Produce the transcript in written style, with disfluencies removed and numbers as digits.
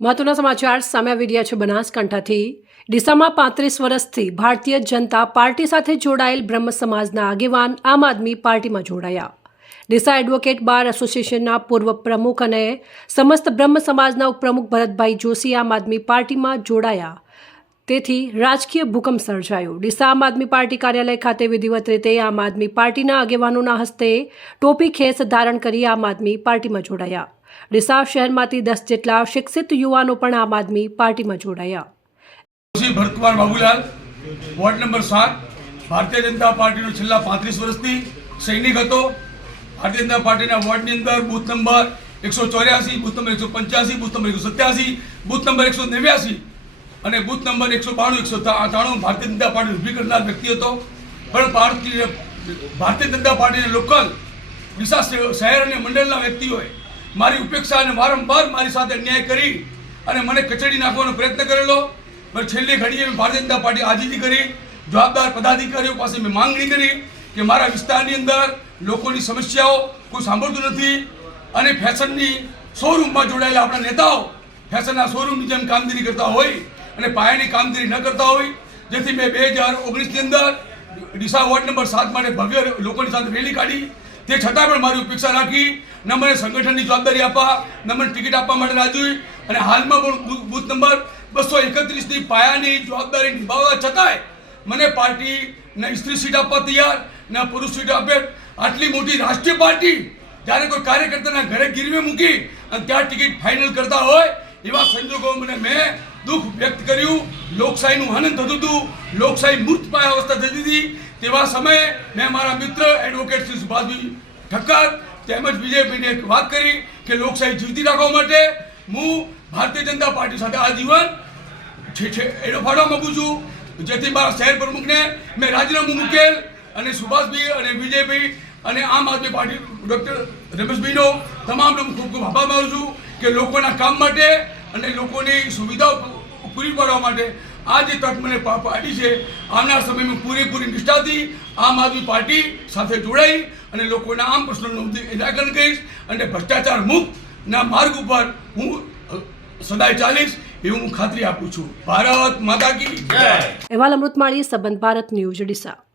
મહત્વના સમાચાર સામે આવી રહ્યા છે બનાસકાંઠાથી। ડીસામાં 35 વર્ષથી ભારતીય જનતા પાર્ટી સાથે જોડાયેલ બ્રહ્મ સમાજના આગેવાન આમ આદમી પાર્ટીમાં જોડાયા। ડીસા એડવોકેટ બાર એસોસિએશનના પૂર્વ પ્રમુખ અને સમસ્ત બ્રહ્મ સમાજના ઉપપ્રમુખ ભરતભાઈ જોશી આમ આદમી પાર્ટીમાં જોડાયા, તેથી રાજકીય ભૂકંપ સર્જાયો। ડીસા આમ આદમી પાર્ટી કાર્યાલય ખાતે વિધિવત રીતે આમ આદમી પાર્ટીના આગેવાનોના હસ્તે ટોપી ખેસ ધારણ કરી આમ આદમી પાર્ટીમાં જોડાયા। ડીસા શહેરમાંથી 10 જેટલા શિક્ષિત યુવાનો પણ આમ આદમી પાર્ટીમાં જોડાયા। ભરતકુમાર બાબુલાલ, વોર્ડ નંબર 7, ભારતીય જનતા પાર્ટીનો છેલ્લા 35 વર્ષથી સૈનિક હતો। ભારતીય જનતા પાર્ટીના વોર્ડની અંદર booth number 184, booth number 185, booth number 187, booth number 189 અને booth number 192, 193 Bharatiya Janata party ઊભી કરનાર વ્યક્તિ હતો। પણ ભારતીય જનતા પાર્ટીના લોકલ ડીસા શહેર અને મંડળના વ્યક્તિઓએ મારી ઉપેક્ષા અને વારંવાર મારી સાથે અન્યાય કરી અને મને કચડી નાખવાનો પ્રયત્ન કરેલો। પણ છેલ્લી ઘડીએ મેં ભારતીય જનતા પાર્ટી આજીજી કરી, જવાબદાર પદાધિકારીઓ પાસે મેં માંગણી કરી કે મારા વિસ્તારની અંદર લોકોની સમસ્યાઓ કોઈ સાંભળતું નથી અને ફેશનની શોરૂમમાં જોડાયેલા આપણા નેતાઓ ફેશનના શોરૂમની જેમ કામગીરી કરતા હોય અને પાયાની કામગીરી ન કરતા હોય, જેથી મેં 2019ની અંદર ડીસા વોર્ડ નંબર 7 માટે ભવ્ય લોકોની સાથે રેલી કાઢી। તે છતાં પણ મારી ઉપેક્ષા રાખી, ન મને સંગઠનની જવાબદારી આપવા, ન મને ટિકિટ આપવા માટે રાજી, અને હાલમાં પણ બૂથ નંબર 231ની પાયાની જવાબદારી નિભાવવા છતાંય મને પાર્ટી ન સ્ત્રી સીટ આપવા તૈયાર, ન પુરુષ સીટ આપે। આટલી મોટી રાષ્ટ્રીય પાર્ટી જ્યારે કોઈ કાર્યકર્તાના ઘરે ગીરવે મૂકી અને ત્યાં ટિકિટ ફાઇનલ કરતા હોય, એવા સંજોગોમાં મેં દુઃખ વ્યક્ત કર્યું। લોકશાહીનું હનન થતું હતું, લોકશાહી મૂર્ત પાય અવસ્થા થતી હતી। તેવા સમયે મેં મારા મિત્ર એડવોકેટ શ્રી સુભાષભાઈ ઠક્કર તેમજ બીજેપીને એક વાત કરી કે લોકશાહી જીવતી રાખવા માટે હું ભારતીય જનતા પાર્ટી સાથે આજીવન એડો ફાળવા માગું છું, જેથી મારા શહેર પ્રમુખને મેં રાજીનામું મૂકેલ અને સુભાષભાઈ અને બીજેપી અને આમ આદમી પાર્ટી ડૉક્ટર રમેશભાઈનો તમામનો ખૂબ ખૂબ આભાર માનું છું કે લોકોના કામ માટે અને લોકોની સુવિધાઓ પૂરી પાડવા માટે આ જે તક મને પાડી છે, આવનાર સમયમાં પૂરેપૂરી નિષ્ઠાથી આમ આદમી પાર્ટી સાથે જોડાઈ અને લોકોના આમ પ્રશ્નોનું નિરાકરણ કરીશ અને ભ્રષ્ટાચાર મુક્તના માર્ગ ઉપર હું સદાય ચાલીશ એવું હું ખાતરી આપું છું। ભારત માતા કી જય। અહેવાલ અમૃતમાળી, સંબંધ ભારત ન્યૂઝ, ડીસા।